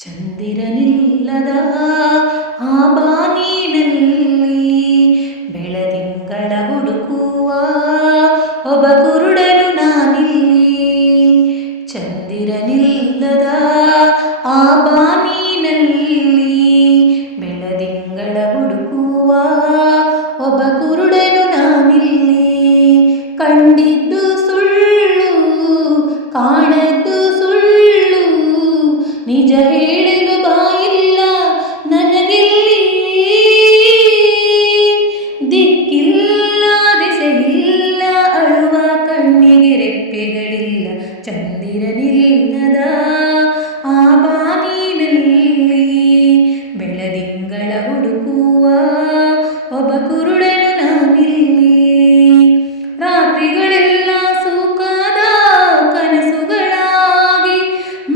ಚಂದಿರನಿಲ್ಲದ ಆ ಬಾನಿನಲ್ಲಿ ಬೆಳದಿಂಗಳ ಹುಡುಕುವ ಒಬ್ಬ ಕುರುಡನು ನಾನಿಲ್ಲಿ. ಚಂದಿರನಿಲ್ಲದ ಆ ಬಾನಿನಲ್ಲಿ ಬೆಳದಿಂಗಳ ಹುಡುಕುವ ಒಬ್ಬ ಕುರುಡನು ನಾನಿಲ್ಲಿ. ಕಂಡಿದ್ದು ಸುಳ್ಳು, ಕಾಣದ್ದು ಸುಳ್ಳು, ನಿಜ ಹೇಳಲು ಬಾಯಿಲ್ಲ ನನಗಿಲ್ಲಿ. ದಿಕ್ಕಿಲ್ಲ, ದಿಸೆಯಿಲ್ಲ, ಅಳುವ ಕಣ್ಣಿಗೆ ರೆಪ್ಪೆಗಳಿಲ್ಲ. ಚಂದಿರನಿಲ್ಲದ ಆ ಬಾನಿನಲ್ಲಿ ಬೆಳದಿಂಗಳ ಹುಡುಕುವ ಒಬ್ಬ ಕುರುಡನು ನಾನಿಲ್ಲಿ. ರಾತ್ರಿಗಳೆಲ್ಲ ಸುಖದ ಕನಸುಗಳಾಗಿ,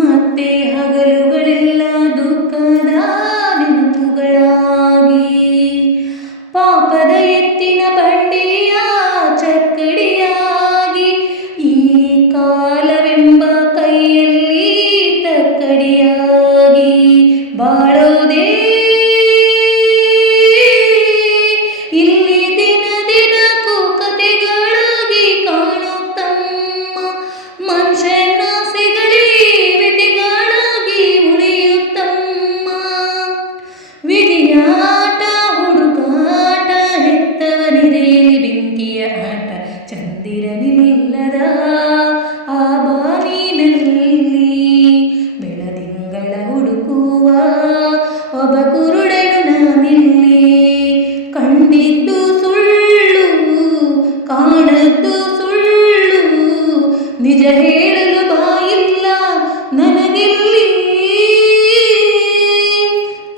ಮತ್ತೆ ಹಗಲುಗಳೆಲ್ಲ ದುಃಖದ ನೆನಪುಗಳಾಗಿ, ಪಾಪದ ಎತ್ತಿನ ಬಂಡಿಯ ಚಕ್ಕಡಿಯಾಗಿ, ಈ ಕಾಲವೆಂಬ ಕೈಯಲ್ಲಿ ತಕ್ಕಡಿಯಾಗಿ ಬಾಳೋದೇ ಇಲ್ಲಿ. ದಿನ ದಿನಕ್ಕೂ ಕತೆಗಳಾಗಿ ಕಾಣುತ್ತಮ್ಮ, ಮನುಷ್ಯನ ವ್ಯತಿಗಳಾಗಿ ಉಳಿಯುತ್ತಮ್ಮ. ವಿಧಿಯಾಟ, ಹುಡುಕಾಟ, ಹೆತ್ತವನಿದೆಯಲ್ಲಿ ಬೆಂಕಿಯ ಆಟ. ಚಂದಿರನಿಲ್ಲದ ಆ ಬಾನಿನಲ್ಲಿ ಬೆಳದಿಂಗಳ ಹುಡುಕುವ ಒಬ್ಬ ಕುರುಡನು ನಾನಿಲ್ಲಿ. ಕಂಡಿದ್ದು ಸುಳ್ಳು, ಕಾಣದ್ದು ಸುಳ್ಳು, ನಿಜ ಹೇಳಲು ಬಾಯಿಲ್ಲ ನನಗಿಲ್ಲಿ.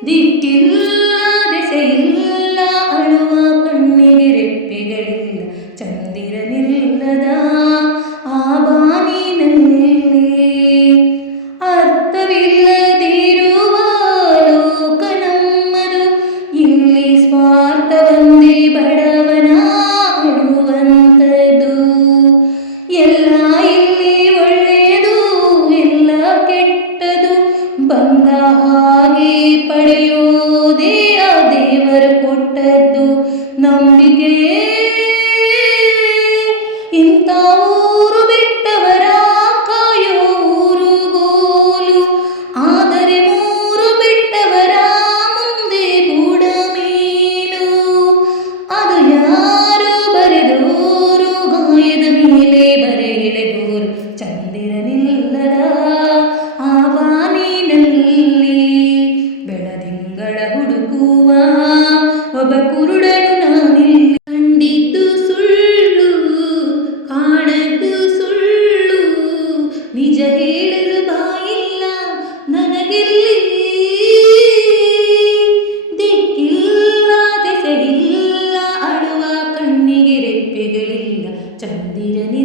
ದಿಕ್ಕಿಲ್ಲ, ದೆಸೆಯಿಲ್ಲ, ಅಳುವ ಕಣ್ಣಿಗೆ ರೆಪ್ಪೆಗಳಿಲ್ಲ. ಚಂದಿರನಿಲ್ಲದ ಆ ಬಾನಿನಲ್ಲಿ ಅರ್ಥವಿಲ್ಲದಿರುವ ಲೋಕ ನಮ್ಮದು. ಇಲ್ಲಿ ಸ್ವಾರ್ಥ ಒಂದೇ ಬಡವನ ಅಳುವಂಥದ್ದು. ಎಲ್ಲ ಇಲ್ಲಿ ಒಳ್ಳೆಯದು, ಎಲ್ಲ ಕೆಟ್ಟದು, ಬಂದ ಹಾಗೆ ಪಡೆಯೋದೇ ಆ ದೇವರು ಕೊಟ್ಟದ್ದು. ನಂಬಿಕೆಯೇ ಇಂಥ ಊರು ಬಿಟ್ಟವರ ಕಾಯೋ ಊರುಗೋಲು. ಆದರೆ ಮೂರು ಬಿಟ್ಟವರ ಮುಂದೆ ಬೂಡ ಮೀನು. ಅದು ಯಾರು ಬರೆದೋರು, ಗಾಯದ ಮೇಲೆ ಬರೆ ಎಳೆದೋರು. ಚಂದಿರನಿಲ್ಲದ ಆ ಬಾನಿನಲ್ಲಿ ಬೆಳದಿಂಗಳ ಹುಡುಕುವ ಒಬ್ಬ ಕುರುಡನು ನಾನಿಲ್ಲಿ. ಕಂಡಿದ್ದು ಸುಳ್ಳು, ಕಾಣದ್ದು ಸುಳ್ಳು, ನಿಜ ಹೇಳಲು ಬಾಯಿಲ್ಲ ನನಗಿಲ್ಲಿ. ದಿಕ್ಕಿಲ್ಲ, ದೆಸೆಯಿಲ್ಲ, ಅಳುವ ಕಣ್ಣಿಗೆ ರೆಪ್ಪೆಗಳಿಲ್ಲ. ಚಂದಿರನಿಲ್ಲ